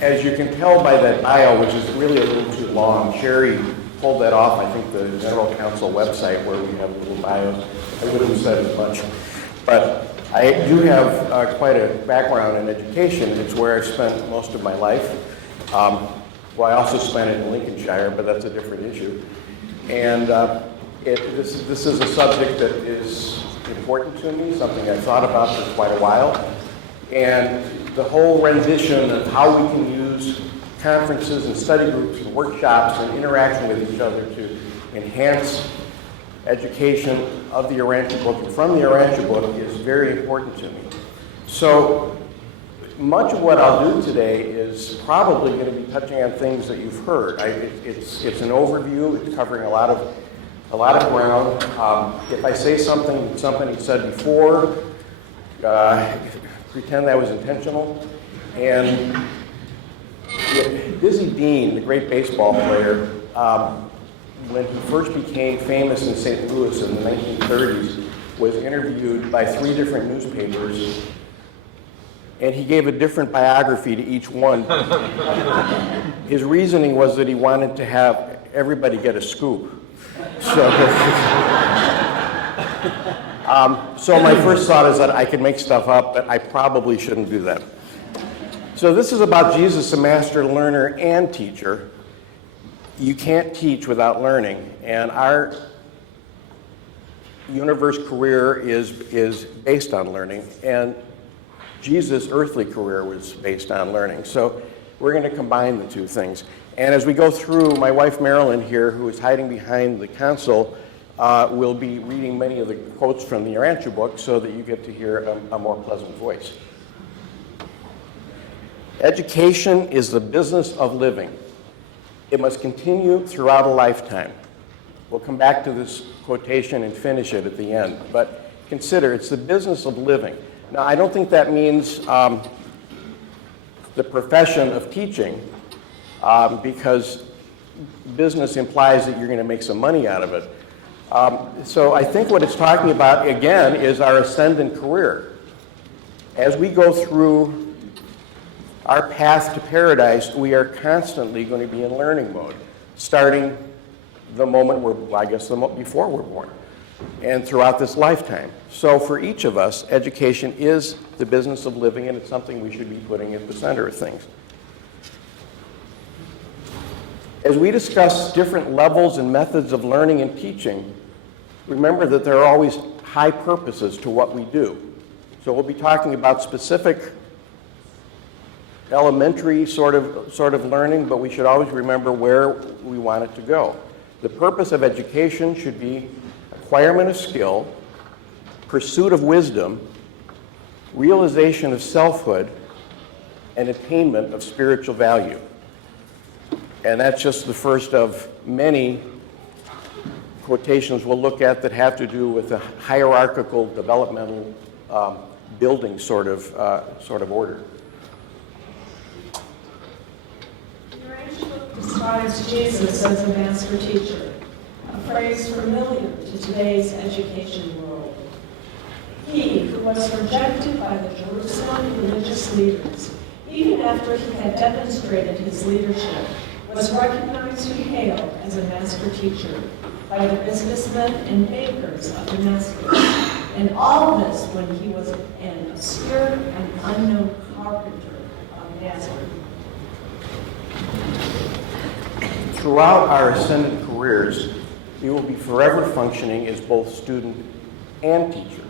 As you can tell by that bio, which is really a little too long, Sherry pulled that off, I think, the General Counsel website where we have little bios. I wouldn't have said as much. But I do have quite a background in education. It's where I've spent most of my life. Well, I also spent it in Lincolnshire, but that's a different issue. And this is a subject that is important to me, something I've thought about for quite a while. And the whole rendition of how we can use conferences and study groups and workshops and interaction with each other to enhance education of the Urantia book and from the Urantia book is very important to me. So much of what I'll do today is probably going to be touching on things that you've heard. It's an overview. It's covering a lot of ground. If I say something that somebody said before, pretend that was intentional. And Dizzy Dean, the great baseball player, when he first became famous in St. Louis in the 1930s, was interviewed by 3 different newspapers, and he gave a different biography to each one. His reasoning was that he wanted to have everybody get a scoop. So, so my first thought is that I could make stuff up, but I probably shouldn't do that. So this is about Jesus, a master learner and teacher. You can't teach without learning, and our universe career is based on learning, and Jesus' earthly career was based on learning. So we're going to combine the two things. And as we go through, my wife Marilyn here, who is hiding behind the console, will be reading many of the quotes from the Urantia book so that you get to hear a more pleasant voice. Education is the business of living. It must continue throughout a lifetime. We'll come back to this quotation and finish it at the end, but consider it's the business of living. Now, I don't think that means the profession of teaching, because business implies that you're going to make some money out of it. So I think what it's talking about, again, is our ascendant career. As we go through our path to paradise, we are constantly going to be in learning mode, starting the moment before we're born, and throughout this lifetime. So for each of us, education is the business of living, and it's something we should be putting at the center of things. As we discuss different levels and methods of learning and teaching, remember that there are always high purposes to what we do. So we'll be talking about specific elementary sort of learning, but we should always remember where we want it to go. The purpose of education should be acquirement of skill, pursuit of wisdom, realization of selfhood, and attainment of spiritual value. And that's just the first of many quotations we'll look at that have to do with a hierarchical, developmental building sort of order. Describes Jesus as a master teacher, a phrase familiar to today's education world. He, who was rejected by the Jerusalem religious leaders, even after he had demonstrated his leadership, was recognized and hailed as a master teacher by the businessmen and bakers of Damascus, and all this when he was an obscure and unknown carpenter of Nazareth. Throughout our ascendant careers, we will be forever functioning as both student and teacher.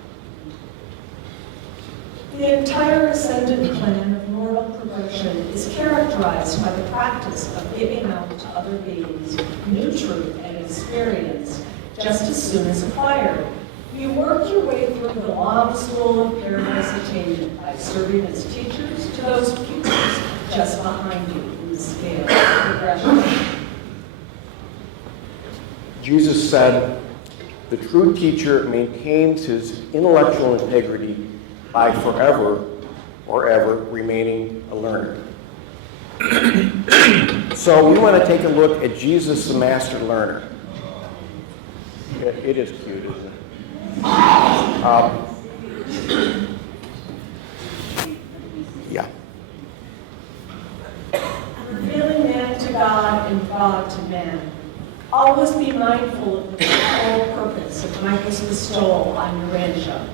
The entire ascendant plan of moral progression is characterized by the practice of giving out to other beings new truth and experience just as soon as acquired. You work your way through the long school of paradise attainment by serving as teachers to those pupils just behind you in the scale of progression. Jesus said, "The true teacher maintains his intellectual integrity by forever or ever remaining a learner." So we want to take a look at Jesus, the master learner. It is cute, isn't it? Yeah. God and God to man. Always be mindful of the whole purpose of Michael's bestowal on Urantia.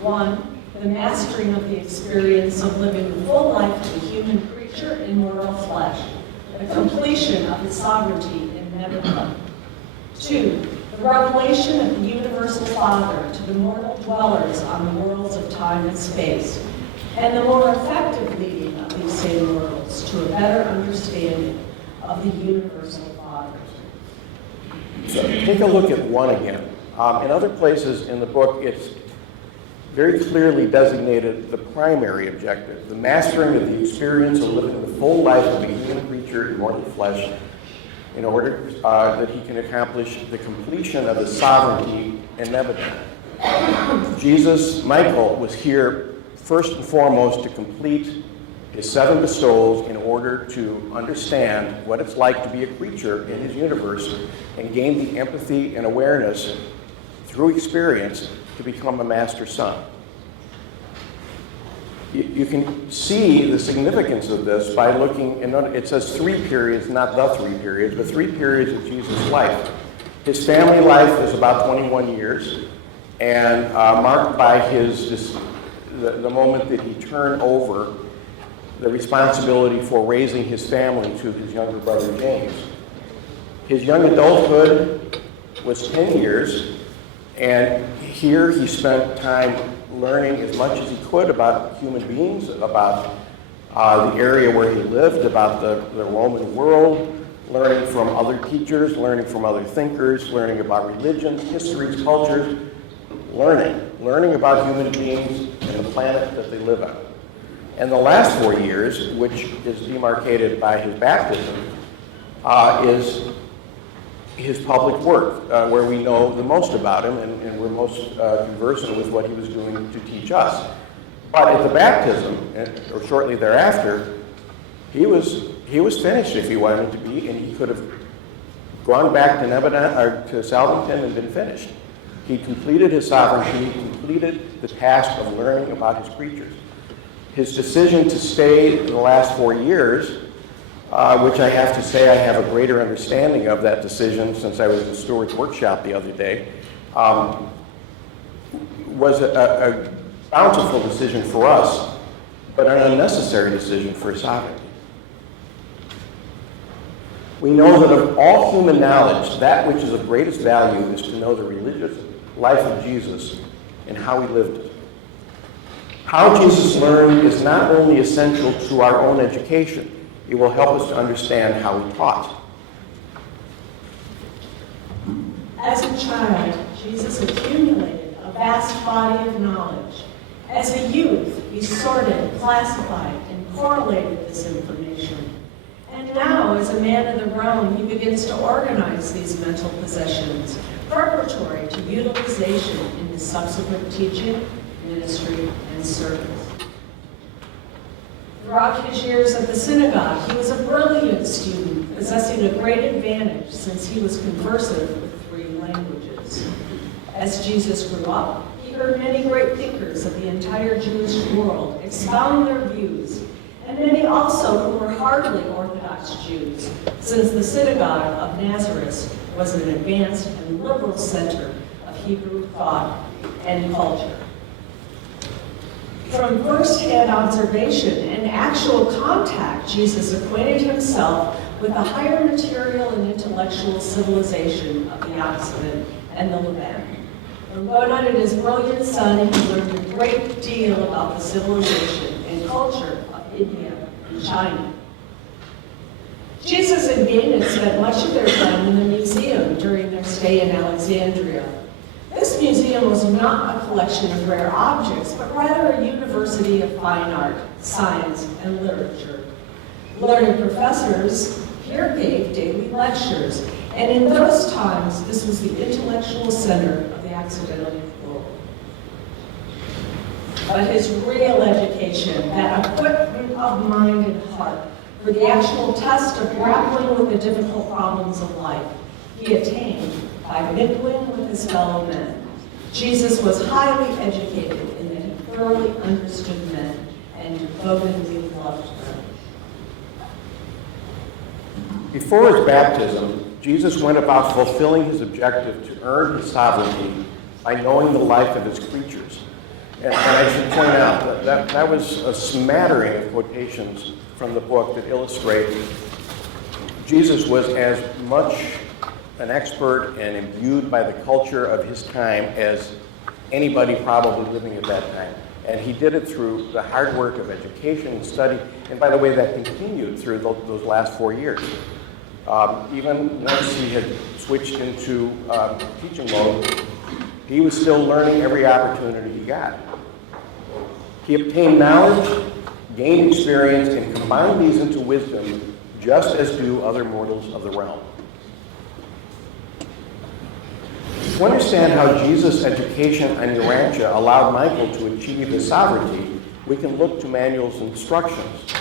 1, the mastering of the experience of living the full life of a human creature in mortal flesh, the completion of his sovereignty in Nebuchadnezzar. 2, the revelation of the universal Father to the mortal dwellers on the worlds of time and space, and the more effective leading of these same worlds to a better understanding of the universal Father. So take a look at 1 again. In other places in the book, it's very clearly designated the primary objective, the mastering of the experience of living the full life of a human creature in mortal flesh, in order that he can accomplish the completion of his sovereignty in Nebuchadnezzar. Michael was here first and foremost to complete his 7 bestowals in order to understand what it's like to be a creature in his universe and gain the empathy and awareness through experience to become a master son. You can see the significance of this by looking, it says 3 periods, not the 3 periods, but 3 periods of Jesus' life. His family life is about 21 years, and marked by the moment that he turned over the responsibility for raising his family to his younger brother James. His young adulthood was 10 years, and here he spent time learning as much as he could about human beings, about the area where he lived, about the Roman world, learning from other teachers, learning from other thinkers, learning about religions, histories, cultures, learning about human beings and the planet that they live on. And the last 4 years, which is demarcated by his baptism, is his public work, where we know the most about him and we're most conversant with what he was doing to teach us. But at the baptism, or shortly thereafter, he was finished if he wanted to be, and he could have gone back to to Salvington and been finished. He completed his sovereignty, he completed the task of learning about his creatures. His decision to stay in the last 4 years, which I have to say I have a greater understanding of that decision since I was at the Steward's Workshop the other day, was a bountiful decision for us, but an unnecessary decision for sovereignty. We know that of all human knowledge, that which is of greatest value is to know the religious life of Jesus and how he lived it. How Jesus learned is not only essential to our own education, it will help us to understand how he taught. As a child, Jesus accumulated a vast body of knowledge. As a youth, he sorted, classified, and correlated this information. And now, as a man of the realm, he begins to organize these mental possessions, preparatory to utilization in his subsequent teaching, ministry, and service. Throughout his years at the synagogue, he was a brilliant student, possessing a great advantage since he was conversant with 3 languages. As Jesus grew up, he heard many great thinkers of the entire Jewish world expound their views, and many also who were hardly Orthodox Jews, since the synagogue of Nazareth was an advanced and liberal center of Hebrew thought and culture. From first-hand observation and actual contact, Jesus acquainted himself with the higher material and intellectual civilization of the Occident and the Levant. From Godot and his brilliant son, he learned a great deal about the civilization and culture of India and China. Jesus and David spent much of their time in the museum during their stay in Alexandria. This museum was not a collection of rare objects, but rather a university of fine art, science, and literature. Learned professors here gave daily lectures, and in those times, this was the intellectual center of the Occidental world. But his real education, that equipment of mind and heart for the actual test of grappling with the difficult problems of life, he attained by mingling with his fellow men. Jesus was highly educated in that he thoroughly understood men and devotedly loved them. Before his baptism, Jesus went about fulfilling his objective to earn his sovereignty by knowing the life of his creatures. And I should point out that was a smattering of quotations from the book that illustrate Jesus was as much an expert and imbued by the culture of his time as anybody probably living at that time. And he did it through the hard work of education and study. And by the way, that continued through those last 4 years. Even once he had switched into teaching mode, he was still learning every opportunity he got. He obtained knowledge, gained experience, and combined these into wisdom, just as do other mortals of the realm. To understand how Jesus' education on Urantia allowed Michael to achieve his sovereignty, we can look to Manuel's instructions.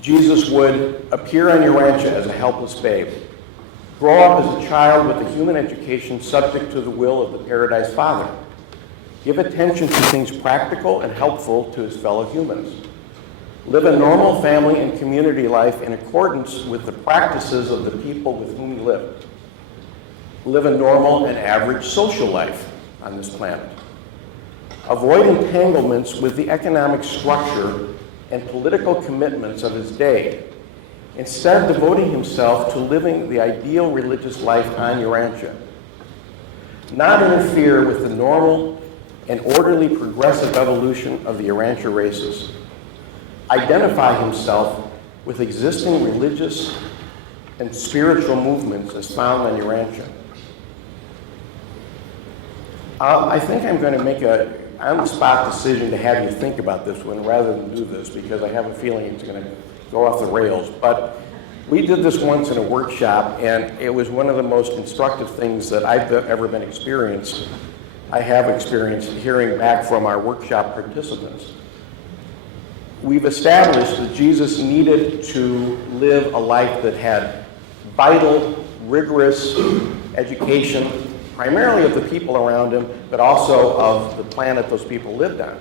Jesus would appear on Urantia as a helpless babe, grow up as a child with a human education subject to the will of the Paradise Father, give attention to things practical and helpful to his fellow humans, live a normal family and community life in accordance with the practices of the people with whom he lived, live a normal and average social life on this planet, avoid entanglements with the economic structure and political commitments of his day, instead devoting himself to living the ideal religious life on Urantia, not interfere with the normal and orderly progressive evolution of the Urantia races, identify himself with existing religious and spiritual movements as found on Urantia. I think I'm going to make a on-the-spot decision to have you think about this one rather than do this, because I have a feeling it's going to go off the rails. But we did this once in a workshop, and it was one of the most instructive things that I've ever been experienced. I have experienced hearing back from our workshop participants. We've established that Jesus needed to live a life that had vital, rigorous education, primarily of the people around him, but also of the planet those people lived on.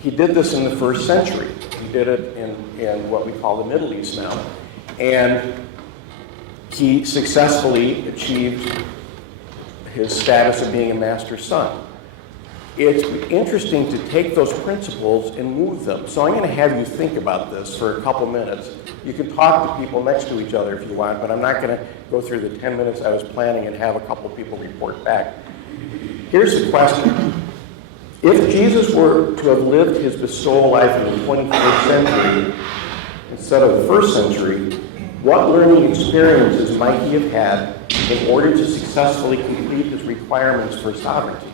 He did this in the first century. He did it in what we call the Middle East now. And he successfully achieved his status of being a master's son. It's interesting to take those principles and move them. So I'm going to have you think about this for a couple minutes. You can talk to people next to each other if you want, but I'm not going to go through the 10 minutes I was planning and have a couple people report back. Here's the question. If Jesus were to have lived his bestowal life in the 21st century instead of the first century, what learning experiences might he have had in order to successfully complete his requirements for sovereignty?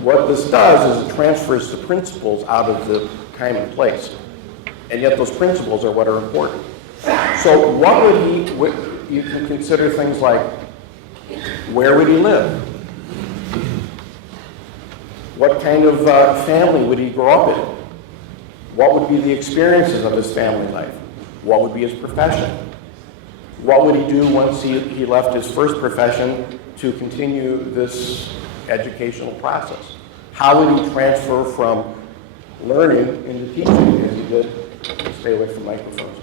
What this does is it transfers the principles out of the time and place. And yet those principles are what are important. So you can consider things like, where would he live? What kind of family would he grow up in? What would be the experiences of his family life? What would be his profession? What would he do once he left his first profession to continue this educational process? How would he transfer from learning into teaching as he did? Stay away from microphones.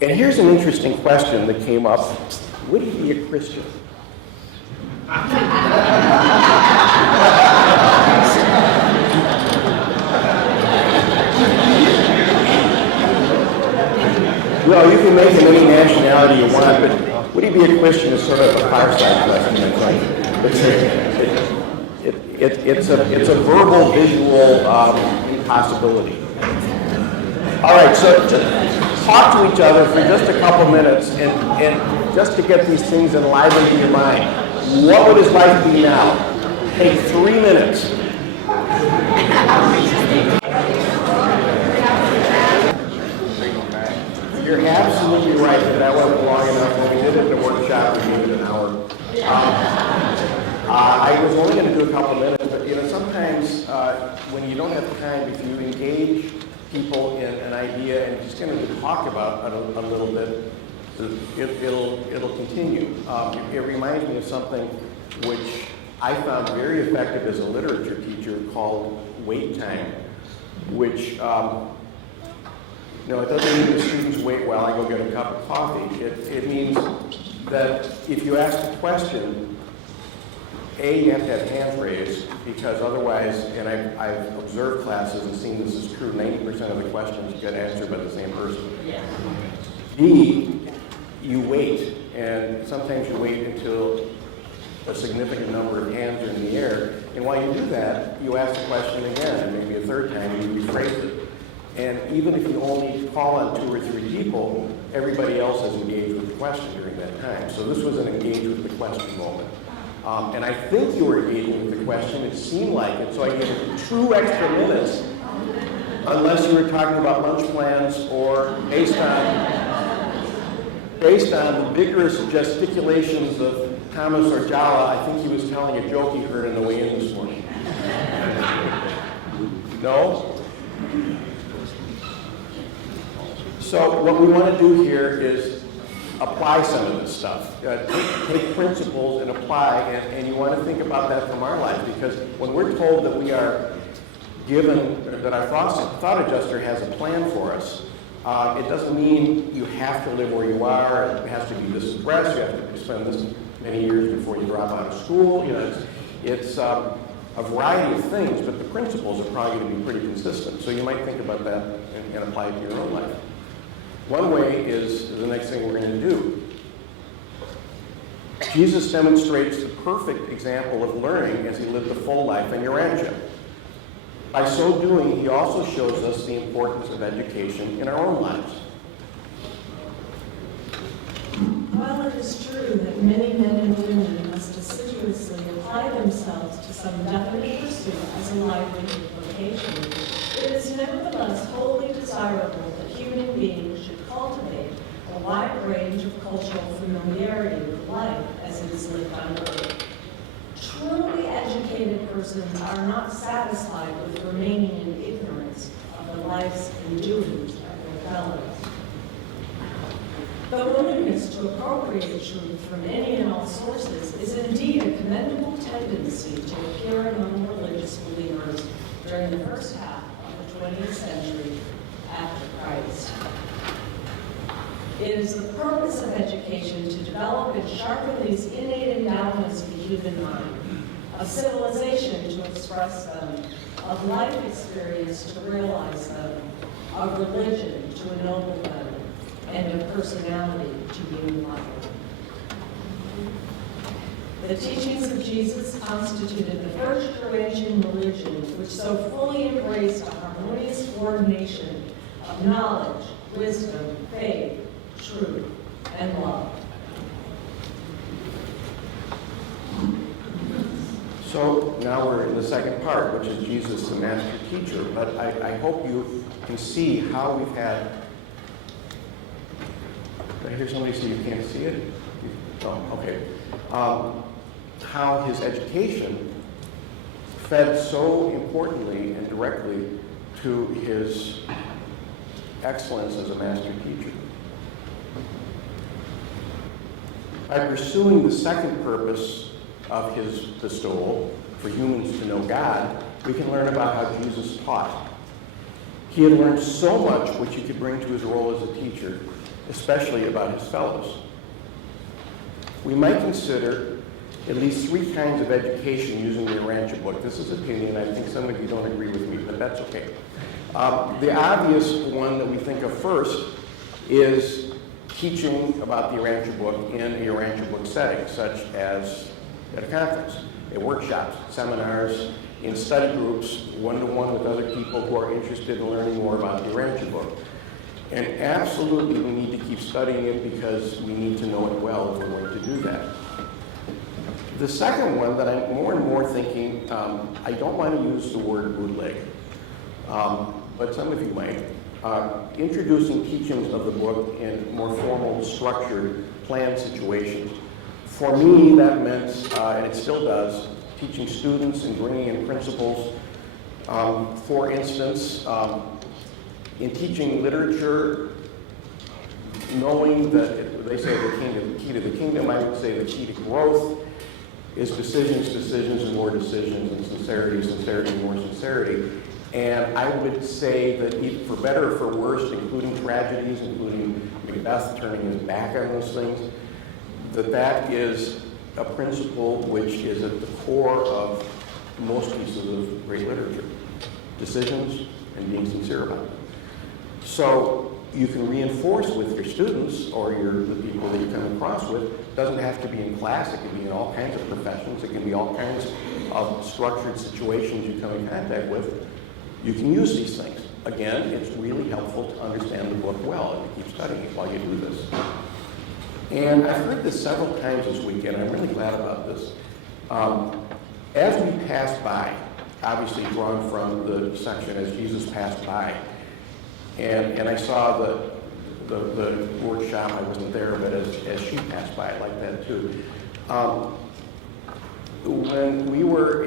And here's an interesting question that came up. Would he be a Christian? Well, you can make him any nationality you want, but would he be a Christian is sort of a fireside question, I think. It's a verbal, visual impossibility. All right, so talk to each other for just a couple minutes and just to get these things enlivened in your mind. What would his life be now? Take 3 minutes. You're absolutely right that that wasn't long enough. When we did it in the workshop, we did it an hour. I was only going to do a couple minutes, but sometimes when you don't have time, if you engage people in an idea and just going to talk about it a little bit, it'll continue. It reminds me of something which I found very effective as a literature teacher called wait time, which No, it doesn't mean the students wait while I go get a cup of coffee. It means that if you ask a question, A, you have to have hands raised, because otherwise, and I've observed classes and seen this is true, 90% of the questions get answered by the same person. B, you wait, and sometimes you wait until a significant number of hands are in the air, and while you do that, you ask the question again, and maybe a third time, and you rephrase it. And even if you only call on 2 or 3 people, everybody else is engaged with the question during that time. So this was an engage with the question moment. And I think you were engaging with the question, it seemed like it, so I gave it 2 extra minutes, unless you were talking about lunch plans or based on the vigorous gesticulations of Thomas Orjala, I think he was telling a joke he heard on the way in this morning. No? So what we want to do here is apply some of this stuff. Take principles and apply, and you want to think about that from our life, because when we're told that we are given, that our thought adjuster has a plan for us, it doesn't mean you have to live where you are, it has to be this address, you have to spend this many years before you drop out of school. You know, it's a variety of things, but the principles are probably going to be pretty consistent. So you might think about that and apply it to your own life. One way is the next thing we're going to do. Jesus demonstrates the perfect example of learning as he lived a full life in Urantia. By so doing, he also shows us the importance of education in our own lives. While it is true that many men and women must assiduously apply themselves to some definite pursuit as a livelihood vocation, it is nevertheless wholly desirable that human beings should cultivate a wide range of cultural familiarity with life as it is lived on earth. Truly educated persons are not satisfied with remaining in ignorance of the lives and doings of their fellows. The willingness to appropriate truth from any and all sources is indeed a commendable tendency to appear among religious believers during the first half of the 20th century after Christ. It is the purpose of education to develop and sharpen these innate endowments of the human mind, of civilization to express them, of life experience to realize them, of religion to ennoble them, and of personality to unify them. The teachings of Jesus constituted the first Urantian religion which so fully embraced a harmonious coordination of knowledge, wisdom, faith, truth, and love. So now we're in the second part, which is Jesus, the master teacher. But I hope you can see how we've had. Did I hear somebody say you can't see it? Oh, okay. How his education fed so importantly and directly to his excellence as a master teacher. By pursuing the second purpose of his bestowal, for humans to know God, we can learn about how Jesus taught. He had learned so much which he could bring to his role as a teacher, especially about his fellows. We might consider at least 3 kinds of education using the Urantia book. This is opinion. I think some of you don't agree with me, but that's okay. The obvious one that we think of first is teaching about the Urantia book in a Urantia book setting, such as at a conference, at workshops, seminars, in study groups, one-to-one with other people who are interested in learning more about the Urantia book. And absolutely we need to keep studying it because we need to know it well if we're going to do that. The second one that I'm more and more thinking, I don't want to use the word bootleg, but some of you might. Introducing teachings of the book in more formal, structured, planned situations. For me, that meant, and it still does, teaching students and bringing in principles. For instance, in teaching literature, knowing that they say the key to the kingdom, I would say the key to growth is decisions, and more decisions, and sincerity, and more sincerity. And I would say that for better or for worse, including tragedies, including Macbeth turning his back on those things, that is a principle which is at the core of most pieces of great literature. Decisions and being sincere about it. So you can reinforce with your students or the people that you come across with. It doesn't have to be in class. It can be in all kinds of professions. It can be all kinds of structured situations you come in contact with. You can use these things. Again, it's really helpful to understand the book well and to keep studying it while you do this. And I've heard this several times this weekend. I'm really glad about this. As we pass by, obviously drawn from the section as Jesus passed by, and I saw the workshop, I wasn't there, but as she passed by, I like that too. When we were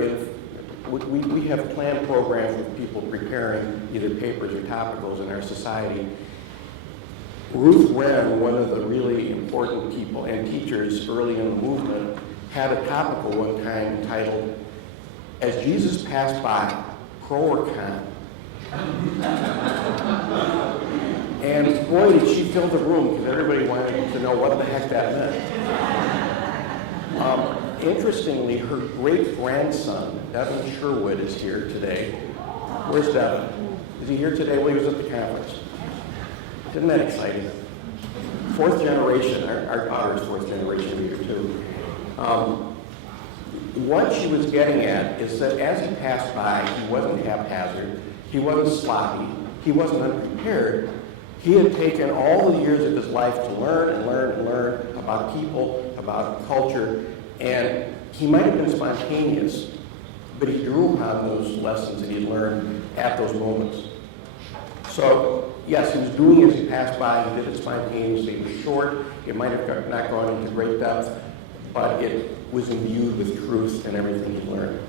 we have planned programs with people preparing either papers or topicals in our society. Ruth Wren, one of the really important people and teachers early in the movement, had a topical one time entitled, "As Jesus Passed By, Pro or Con?" And boy, did she fill the room, because everybody wanted to know what the heck that meant. Interestingly, her great-grandson, Devin Sherwood, is here today. Where's Devin? Is he here today? Well, he was at the conference. Isn't that exciting? Fourth generation, our daughter's fourth generation here too. What she was getting at is that as he passed by, he wasn't haphazard, he wasn't sloppy, he wasn't unprepared. He had taken all the years of his life to learn and learn and learn about people, about culture, and he might have been spontaneous, but he drew upon those lessons that he had learned at those moments. So, yes, he was doing it as he passed by, he did it spontaneously, it was short, it might have not gone into great depth, but it was imbued with truth and everything he learned.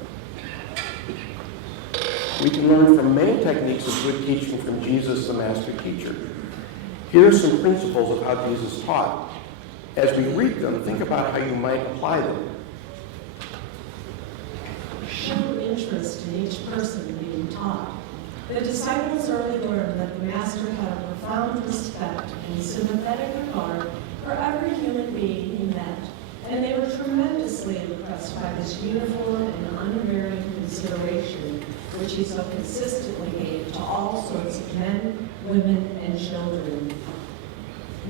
We can learn from many techniques of good teaching from Jesus, the master teacher. Here are some principles of how Jesus taught. As we read them, think about how you might apply them. Show interest in each person being taught. The disciples early learned that the Master had a profound respect and sympathetic regard for every human being he met, and they were tremendously impressed by this uniform and unvarying consideration which he so consistently gave to all sorts of men, women, and children.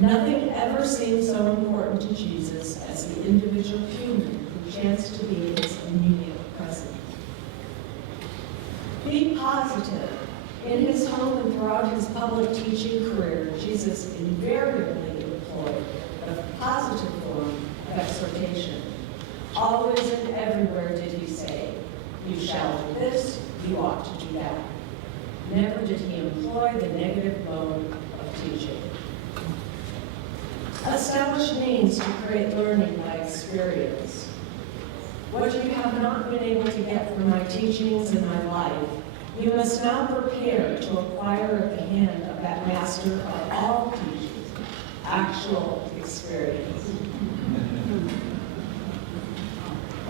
Nothing ever seemed so important to Jesus as the individual human who chanced to be his immediate present. Be positive. In his home and throughout his public teaching career, Jesus invariably employed the positive form of exhortation. Always and everywhere did he say, "You shall do this, you ought to do that." Never did he employ the negative mode of teaching. Establish means to create learning by experience. What you have not been able to get from my teachings in my life, you must now prepare to acquire at the hand of that master of all teachers, actual experience.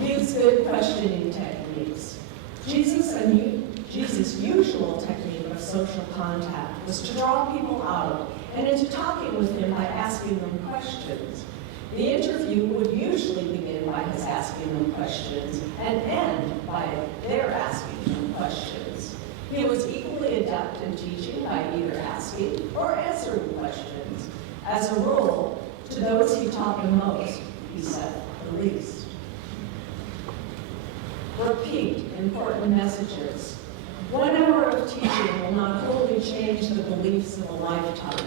Use good questioning techniques. Jesus' usual technique of social contact was to draw people out and into talking with him by asking them questions. The interview would usually begin by his asking them questions and end by their asking him questions. He was equally adept in teaching by either asking or answering questions. As a rule, to those he taught the most, he said the least. Repeat important messages. 1 hour of teaching will not wholly change the beliefs of a lifetime.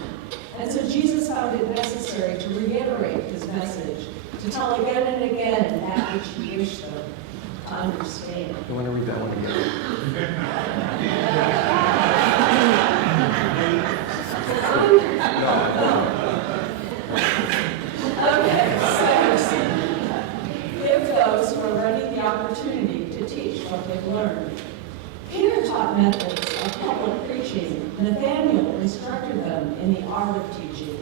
And so Jesus found it necessary to reiterate his message, to tell again and again that which he wished them to understand. You want to read that one again? Okay, so give those who are ready the opportunity to teach what they've learned. Peter taught methods of public preaching. Nathaniel instructed them in the art of teaching.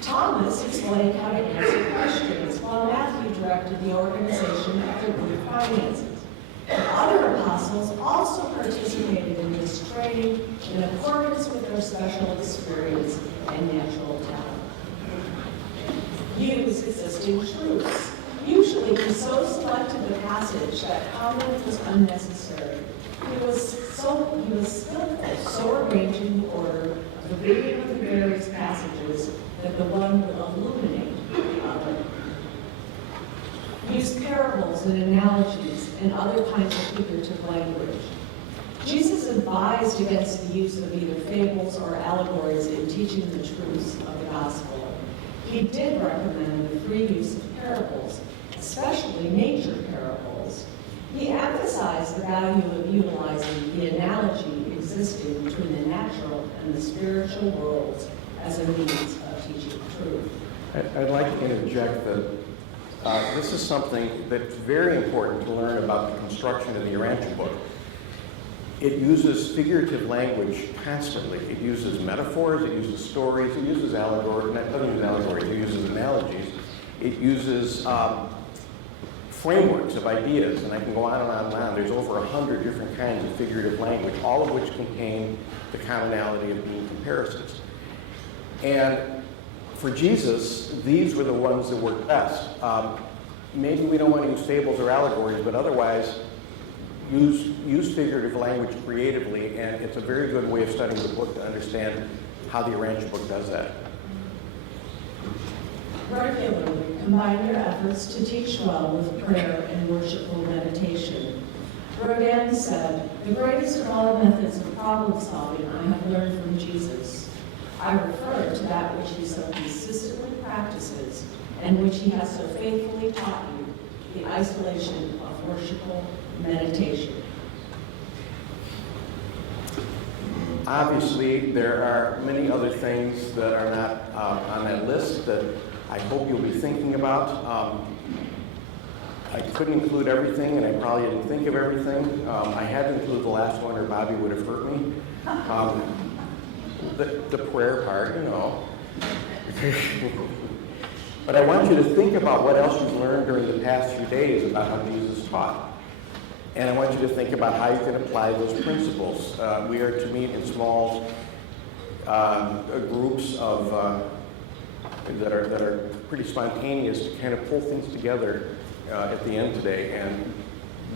Thomas explained how to answer questions, while Matthew directed the organization of their group finances. Other apostles also participated in this training in accordance with their special experience and natural talent. Use existing truths. Usually he so selected the passage that comment was unnecessary. He was skillful, so arranging the order of the reading of the various passages that the one would illuminate the other. Use parables and analogies and other kinds of figurative language. Jesus advised against the use of either fables or allegories in teaching the truths of the gospel. He did recommend the free use of parables, especially nature parables. He emphasized the value of utilizing the analogy existing between the natural and the spiritual worlds as a means of teaching truth. I'd like to interject that this is something that's very important to learn about the construction of the Urantia book. It uses figurative language constantly. It uses metaphors, it uses stories, it uses allegories, it doesn't use allegories, it uses analogies. It uses frameworks of ideas, and I can go on and on and on. There's over 100 different kinds of figurative language, all of which contain the commonality of being comparisons. And for Jesus, these were the ones that worked best. Maybe we don't want to use fables or allegories, but otherwise, use figurative language creatively, and it's a very good way of studying the book to understand how the Urantia book does that. Regularly combine your efforts to teach well with prayer and worshipful meditation. Rodin said, "The greatest of all methods of problem solving I have learned from Jesus. I refer to that which he so consistently practices and which he has so faithfully taught you, the isolation of worshipful meditation." Obviously, there are many other things that are not on that list that I hope you'll be thinking about. I couldn't include everything, and I probably didn't think of everything. I had to include the last one, or Bobby would have hurt me. The prayer part, you know. But I want you to think about what else you've learned during the past few days about how Jesus taught. And I want you to think about how you can apply those principles. We are to meet in small groups of that are pretty spontaneous to kind of pull things together at the end today. And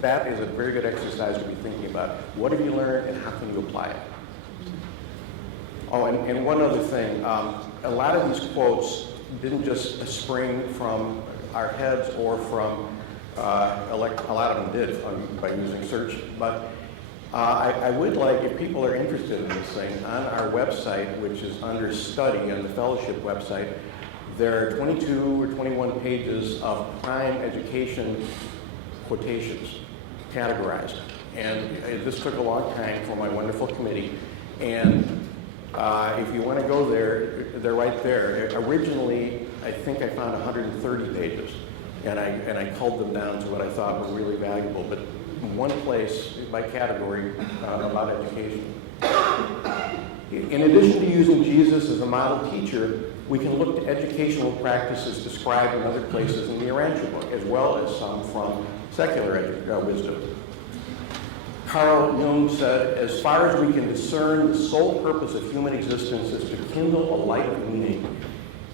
that is a very good exercise to be thinking about. What have you learned and how can you apply it? Oh, and one other thing. A lot of these quotes didn't just spring from our heads or from, a lot of them did by using search, but I would like, if people are interested in this thing, on our website, which is under study on the fellowship website, there are 22 or 21 pages of prime education quotations categorized. And this took a long time for my wonderful committee. And if you want to go there, they're right there. Originally, I think I found 130 pages, and I culled them down to what I thought were really valuable. But one place by category about education. In addition to using Jesus as a model teacher, we can look to educational practices described in other places in the Urantia book, as well as some from secular wisdom. Carl Jung said, "As far as we can discern, the sole purpose of human existence is to kindle a light of meaning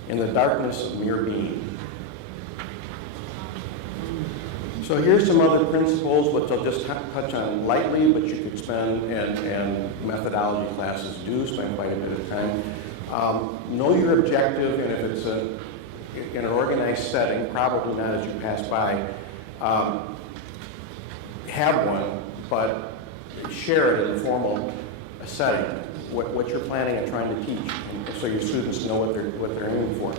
in the darkness of mere being." So here's some other principles, which I'll just touch on lightly, but you could spend, and methodology classes do spend quite a bit of time. Know your objective, and if it's in an organized setting, probably not as you pass by, have one, but share it in a formal setting, what you're planning on trying to teach, so your students know what they're aiming for.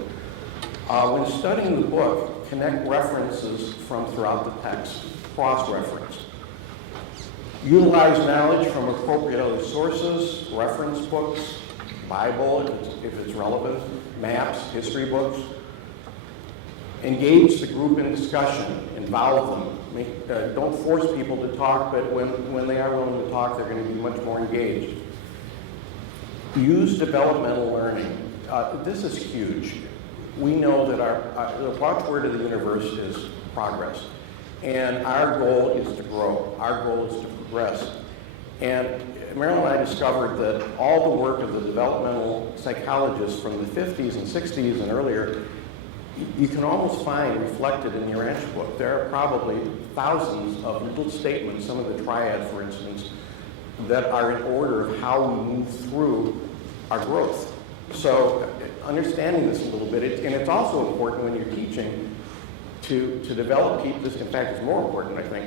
When studying the book, connect references from throughout the text, cross-reference. Utilize knowledge from appropriate other sources, reference books, Bible if it's relevant, maps, history books. Engage the group in discussion, involve them. Don't force people to talk, but when they are willing to talk, they're going to be much more engaged. Use developmental learning. This is huge. We know that the watchword of the universe is progress. And our goal is to grow. Our goal is to progress. And Marilyn and I discovered that all the work of the developmental psychologists from the 50s and 60s and earlier, you can almost find reflected in the Ranch book. There are probably thousands of little statements, some of the triad, for instance, that are in order of how we move through our growth. So understanding this a little bit, and it's also important when you're teaching to develop, keep this, in fact, it's more important, I think,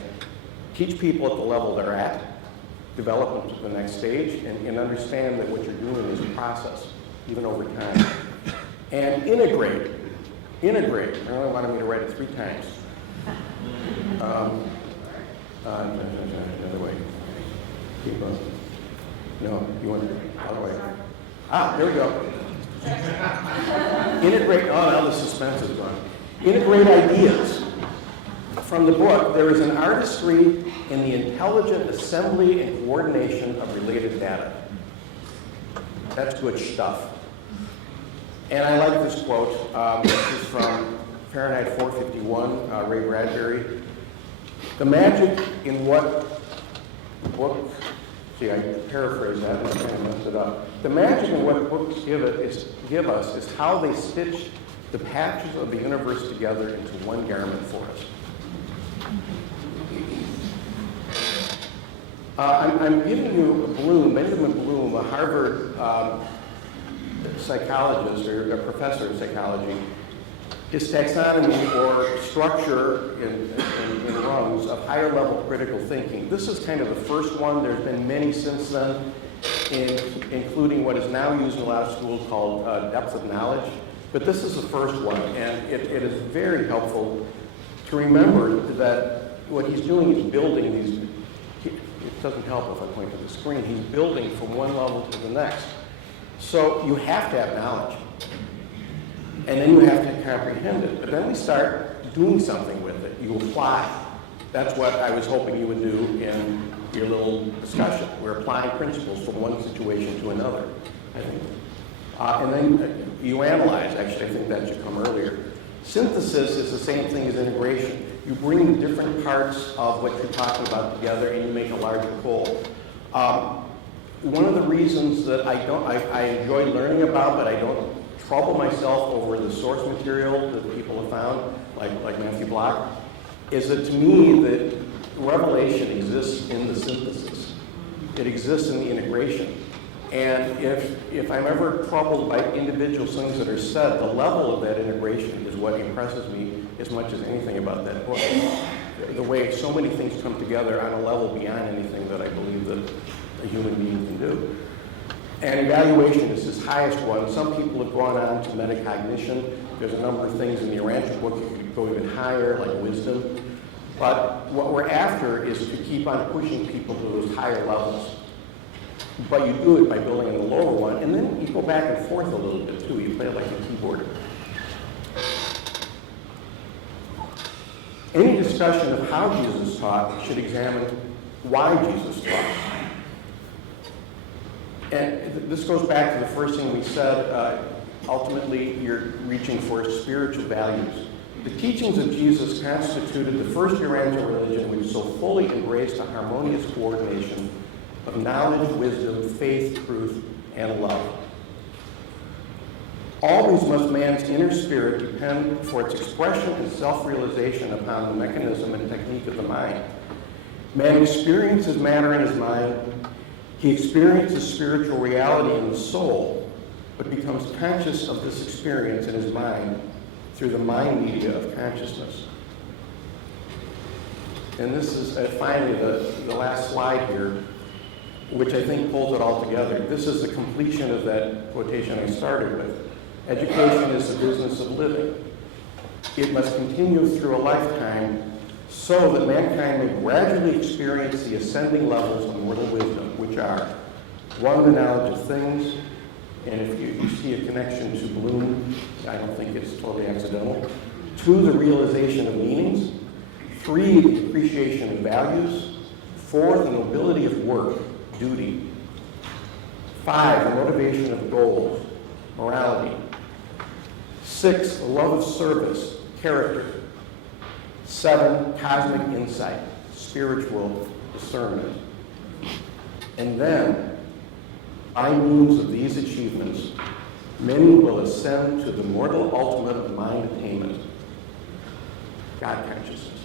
teach people at the level they're at, develop them to the next stage, and understand that what you're doing is a process, even over time. And integrate. Integrate. I only wanted me to write it 3 times. Another way. Keep on. No, you want the other way. Ah, there we go. Integrate. Oh, now the suspense is gone. Integrate ideas. From the book, there is an artistry in the intelligent assembly and coordination of related data. That's good stuff. And I like this quote. This is from Fahrenheit 451, Ray Bradbury. The magic in what book, see, I paraphrase that and I kind of messed it up. The magic in what books give us is how they stitch the patches of the universe together into one garment for us. I'm giving you Benjamin Bloom, a Harvard psychologist or a professor of psychology, his taxonomy or structure in rungs of higher level critical thinking. This is kind of the first one. There's been many since then, including what is now used in a lot of schools called depth of knowledge. But this is the first one, and it is very helpful to remember that what he's doing is building these. It doesn't help if I point to the screen. He's building from one level to the next. So you have to have knowledge, and then you have to comprehend it. But then we start doing something with it. You apply. That's what I was hoping you would do in your little discussion. We're applying principles from one situation to another, I think. And then you analyze. Actually, I think that should come earlier. Synthesis is the same thing as integration. You bring the different parts of what you're talking about together and you make a larger whole. One of the reasons that I enjoy learning about, but I don't trouble myself over the source material that people have found, like Matthew Block, is that to me that revelation exists in the synthesis. It exists in the integration. And if I'm ever troubled by individual things that are said, the level of that integration is what impresses me as much as anything about that book. The way so many things come together on a level beyond anything that I believe that a human being can do. And evaluation is his highest one. Some people have gone on to metacognition. There's a number of things in the Arantia book that could go even higher, like wisdom. But what we're after is to keep on pushing people to those higher levels. But you do it by building in the lower one, and then you go back and forth a little bit too. You play like a keyboard. Any discussion of how Jesus taught should examine why Jesus taught. And this goes back to the first thing we said. Ultimately, you're reaching for spiritual values. The teachings of Jesus constituted the first Urantia religion which so fully embraced a harmonious coordination of knowledge, wisdom, faith, truth, and love. Always must man's inner spirit depend for its expression and self-realization upon the mechanism and technique of the mind. Man experiences matter in his mind. He experiences spiritual reality in the soul, but becomes conscious of this experience in his mind through the mind media of consciousness. And this is finally the last slide here, which I think pulls it all together. This is the completion of that quotation I started with. Education is the business of living. It must continue through a lifetime so that mankind may gradually experience the ascending levels of mortal wisdom, which are, 1, the knowledge of things, and if you see a connection to Bloom, I don't think it's totally accidental. 2, the realization of meanings. 3, the appreciation of values. 4, the nobility of work, duty. 5, the motivation of goals, morality. 6, the love of service, character. 7, cosmic insight, spiritual discernment. And then, by means of these achievements, men will ascend to the mortal ultimate of mind attainment, God consciousness.